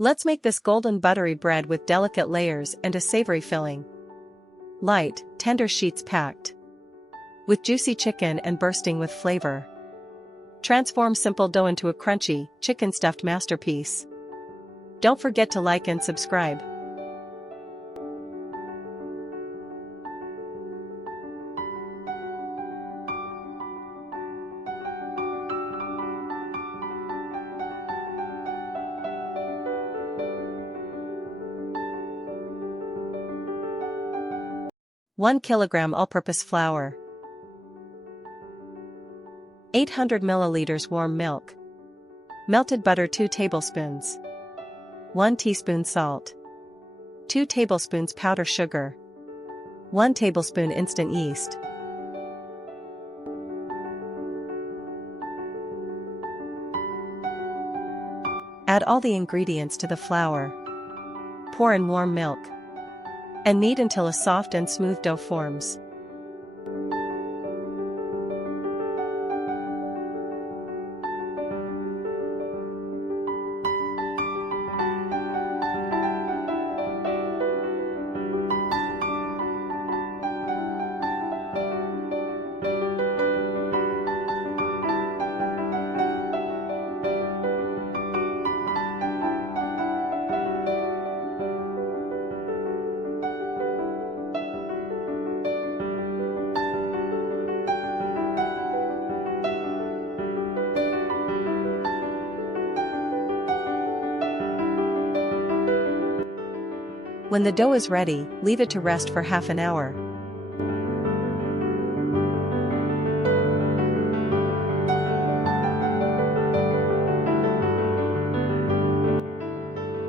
Let's make this golden buttery bread with delicate layers and a savory filling. Light, tender sheets packed with juicy chicken and bursting with flavor. Transform simple dough into a crunchy, chicken-stuffed masterpiece. Don't forget to like and subscribe. One kilogram all-purpose flour. 800 milliliters warm milk. Melted butter 2 tablespoons. 1 teaspoon salt. 2 tablespoons powdered sugar. 1 tablespoon instant yeast. Add all the ingredients to the flour. Pour in warm milk. And knead until a soft and smooth dough forms. When the dough is ready, leave it to rest for half an hour.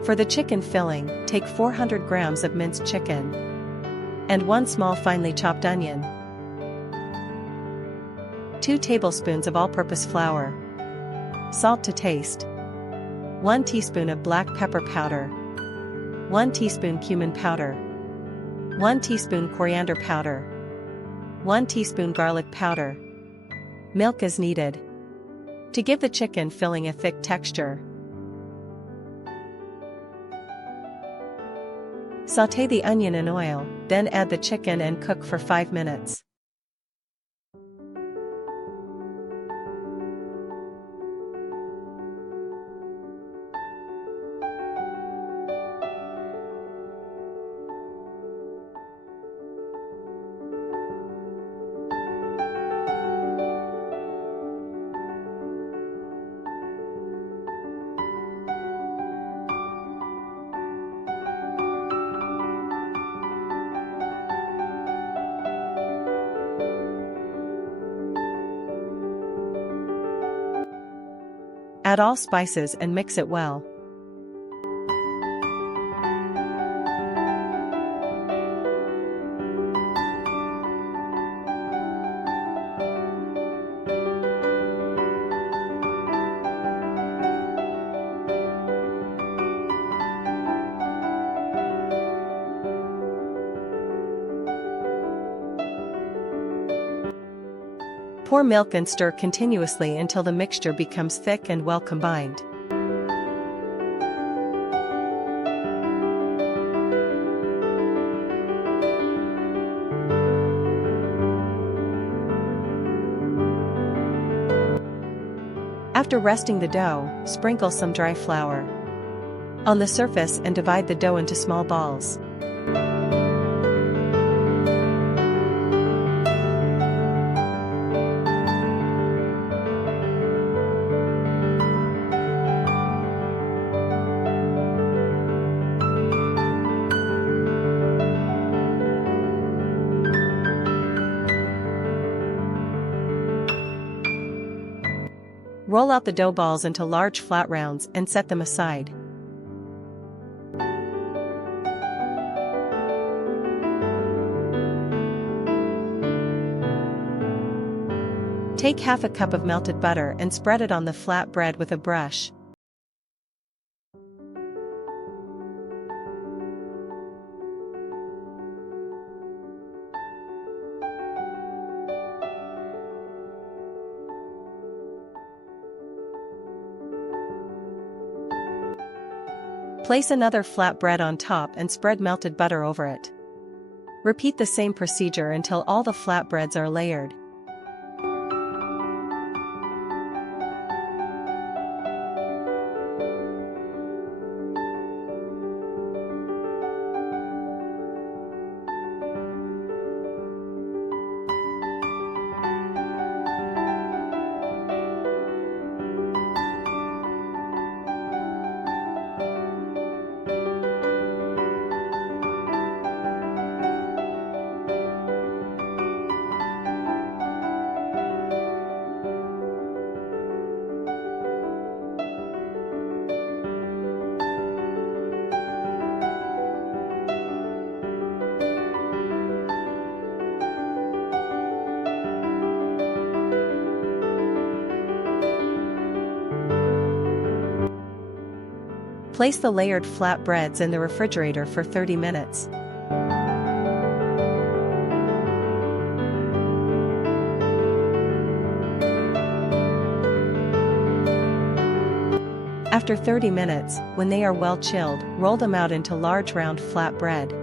For the chicken filling, take 400 grams of minced chicken and 1 small finely chopped onion, 2 tablespoons of all-purpose flour, salt to taste, 1 teaspoon of black pepper powder, 1 teaspoon cumin powder, 1 teaspoon coriander powder, 1 teaspoon garlic powder. Milk as needed to give the chicken filling a thick texture. Sauté the onion in oil, then add the chicken and cook for 5 minutes. Add all spices and mix it well. Pour milk and stir continuously until the mixture becomes thick and well combined. After resting the dough, sprinkle some dry flour on the surface and divide the dough into small balls. Roll out the dough balls into large flat rounds and set them aside. Take half a cup of melted butter and spread it on the flat bread with a brush. Place another flatbread on top and spread melted butter over it. Repeat the same procedure until all the flatbreads are layered. Place the layered flatbreads in the refrigerator for 30 minutes. After 30 minutes, when they are well chilled, roll them out into large round flat bread.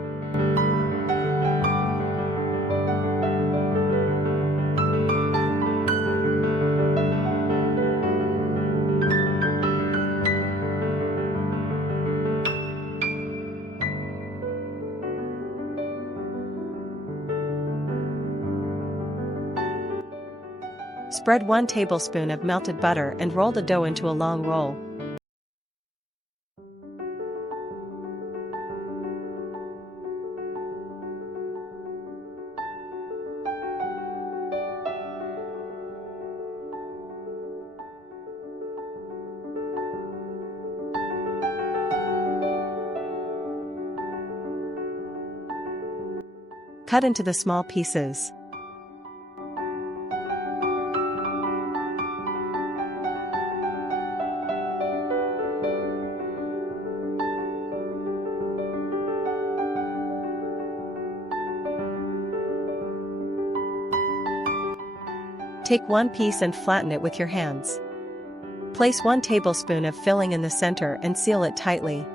Spread 1 tablespoon of melted butter and roll the dough into a long roll. Cut into the small pieces. Take one piece and flatten it with your hands. Place 1 tablespoon of filling in the center and seal it tightly.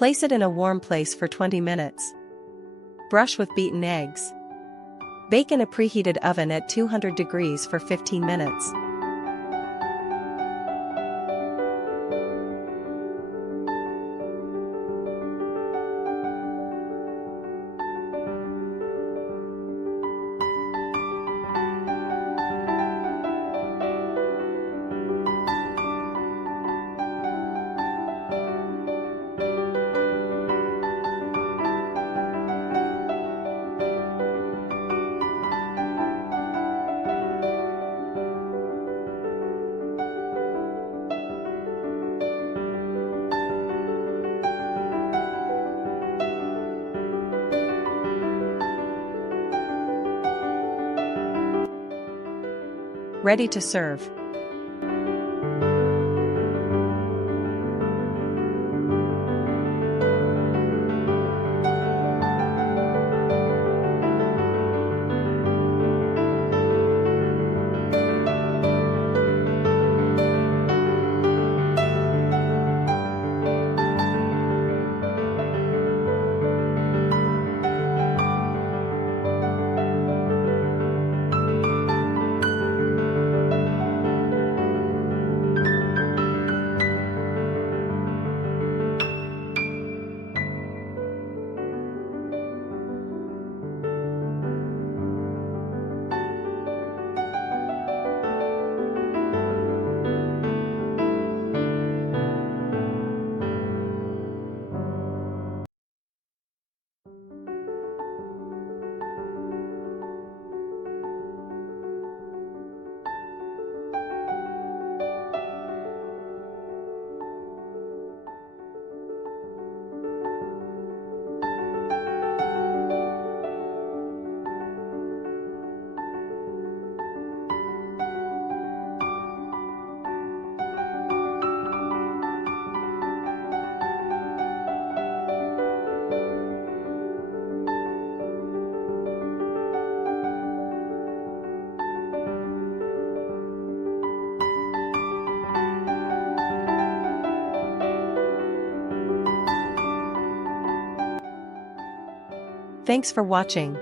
Place it in a warm place for 20 minutes. Brush with beaten eggs. Bake in a preheated oven at 200 degrees for 15 minutes. Ready to serve. Thanks for watching.